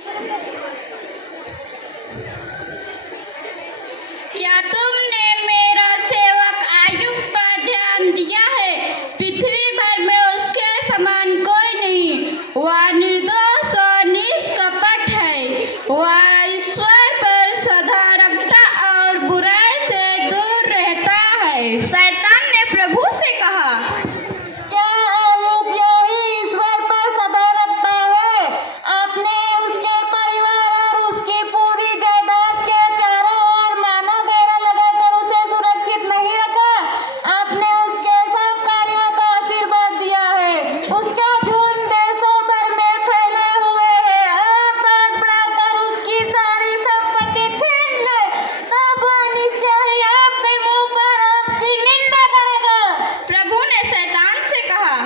क्या तुमने मेरा सेवक आयुब पर ध्यान दिया है? पृथ्वी भर में उसके समान कोई नहीं। वह निर्दोष और निष्कपट है। वह ईश्वर पर सदा रखता और बुराई से दूर रहता है। शैतान ने प्रभु से कहा, क्या आयुब यही ईश्वर पर सदा रखता है? आपने उसके परिवार और उसकी पूरी जायदाद के चारों ओर मानव घेरा लगाकर उसे सुरक्षित नहीं रखा। आपने उसके सब कार्यों का आशीर्वाद दिया है। उसका झुंड देशों भर में फैले हुए है। आप हाथ बढ़ाकर उसकी सारी संपत्ति छीन ले, तब वह निश्चय ही आपके मुंह पर आपकी निंदा करेगा। प्रभु ने शैतान से कहा,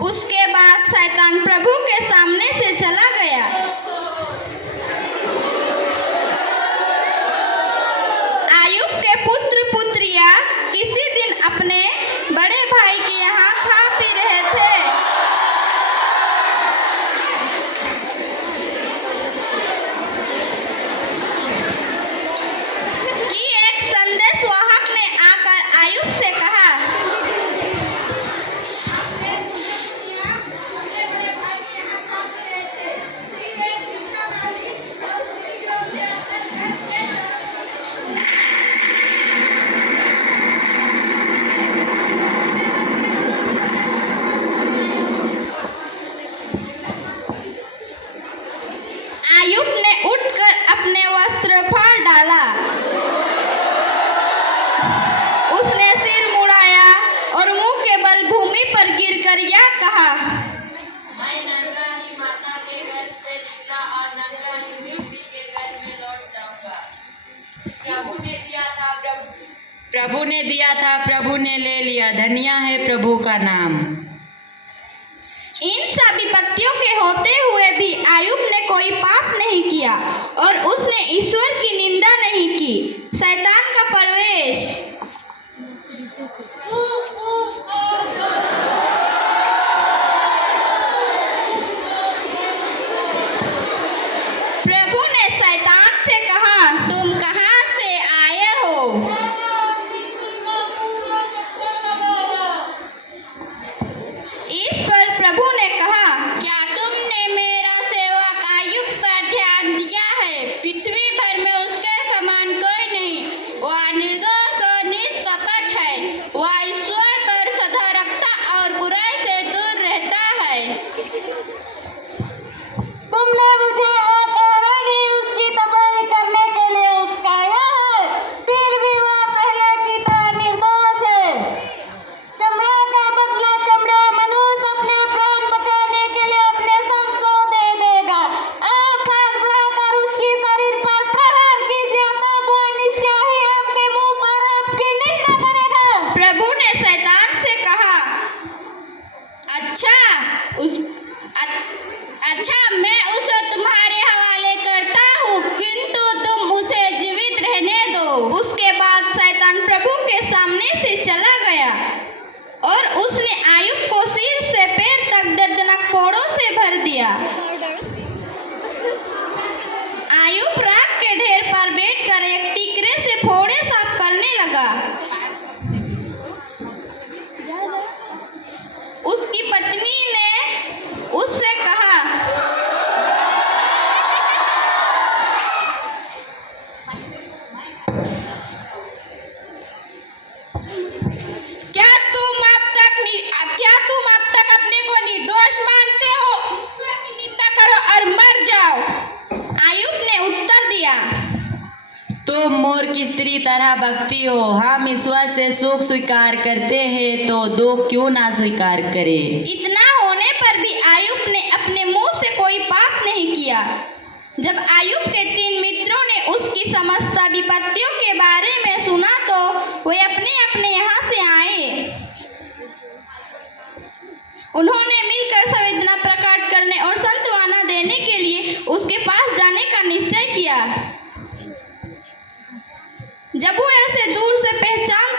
उसके बाद शैतान प्रभु के सामने से चला गया। आयुब के पुत्र पुत्रियां किसी दिन अपने बड़े भाई के यहाँ खा पी रहे थे। कि एक संदेशवाहक ने आकर आयुब से कहा, आयुब ने उठकर अपने वस्त्र फाड़ डाला। उसने सिर मुड़ाया और मुंह के बल भूमि पर गिरकर यह कहा, मैं नंगा ही माता के गर्भ से निकला और नंगा ही मृत्यु के घर में लौट जाऊंगा। प्रभु ने दिया था, प्रभु ने ले लिया। धन्य है प्रभु का नाम। इन सब विपत्तियों के होते हुए भी आयुब ने कोई पाप नहीं किया और उसने ईश्वर की निंदा नहीं की। शैतान का प्रवेश। प्रभु ने शैतान से कहा, तुम कहाँ से आए हो? इस पर प्रभु ने कहा, क्या तुमने मेरा सेवक आयुब पर ध्यान दिया है? पृथ्वी भर में उसके समान कोई नहीं। वह निर्दोष और निष्कपट है। वह ईश्वर पर सदा रखता और बुराई से दूर रहता है। तुमने मुझे एक कारण ही उसकी तबाही करने के लिए उकसाया है। फिर भी वह पहले की तरह निर्दोष है। चमड़ा का बदला चमड़े। मनुष्य अपने प्राण बचाने के लिए अपने सब को दे देगा। आप हाथ बढ़ाकर उसकी शरीर पर प्रहार कीजिए, तब वह निश्चय ही आपके मुंह पर आपकी निंदा करेगा। प्रभु ने शैतान से कहा, अच्छा मैं उसे तुम्हारे हवाले करता हूँ, किंतु तुम उसे जीवित रहने दो। उसके बाद शैतान प्रभु के सामने से चला गया और उसने आयुब को सिर से पैर तक दर्दनाक फोड़ों से भर दिया। आयुब राख के ढेर पर बैठकर एक टीकरे से फोड़े साफ करने लगा। उसकी पत्नी ने उससे कहा, क्या तुम अब तक अपने को निर्दोष मानते हो? ईश्वर की निंदा करो और मर जाओ। आयुब ने उत्तर दिया, तुम मूर्ख स्त्री तरह भक्ति हो। हम ईश्वर से सुख स्वीकार करते हैं तो दुख क्यों ना स्वीकार करें। इतना होने पर भी आयुब ने अपने मुंह से कोई पाप नहीं किया। जब आयुब के 3 मित्रों ने उसकी समस्त विपत्तियों के बारे में सुना तो वे अपने अपने यहाँ से आए। उन्होंने मिलकर संवेदना प्रकट करने और सांत्वना देने के लिए उसके पास जाने का निश्चय किया। जब वो उसे दूर से पहचान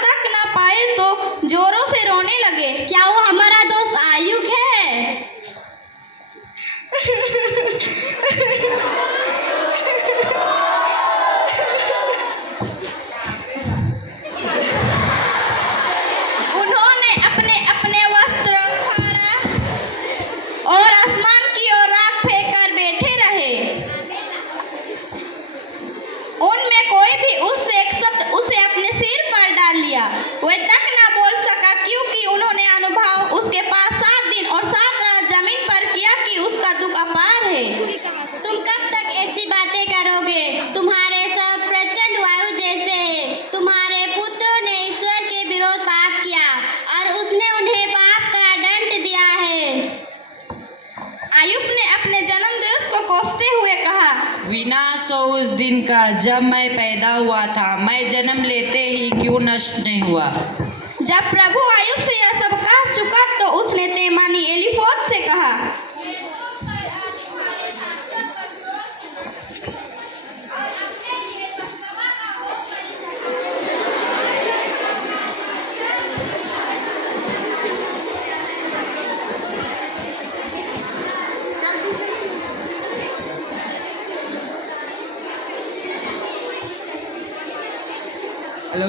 वह तक ना बोल सका क्योंकि उन्होंने अनुभव उसके पास 7 दिन और 7 रात जमीन पर किया कि उसका दुख अपार है। तुम कब तक ऐसी बातें करोगे? तुम्हारे सब प्रचंड वायु जैसे हैं। तुम्हारे पुत्रों ने ईश्वर के विरोध पाप किया और उसने उन्हें पाप का दंड दिया है। अय्यूब ने अपने जन्म दिवस को कोसते हुए कहा, विनाश हो उस दिन का जब मैं पैदा हुआ था, मैं जन्म लेते ही क्यों नष्ट नहीं हुआ। जब प्रभु अय्यूब से यह सब कह चुका तो उसने तेमानी एलीफोज से कहा, हेलो,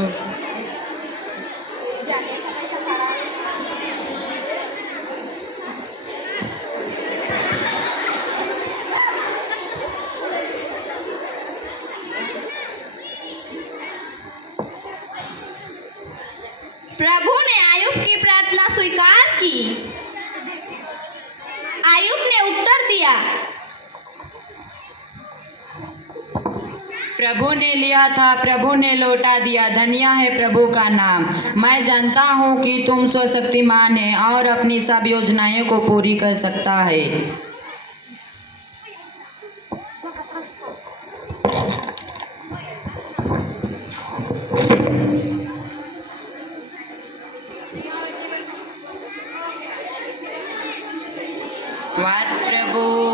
प्रभु ने अय्यूब की प्रार्थना स्वीकार की। अय्यूब ने उत्तर दिया, प्रभु ने लिया था, प्रभु ने लौटा दिया, धन्य है प्रभु का नाम। मैं जानता हूँ कि तुम स्वशक्तिमान है और अपनी सब योजनाओं को पूरी कर सकता है। वाद प्रभु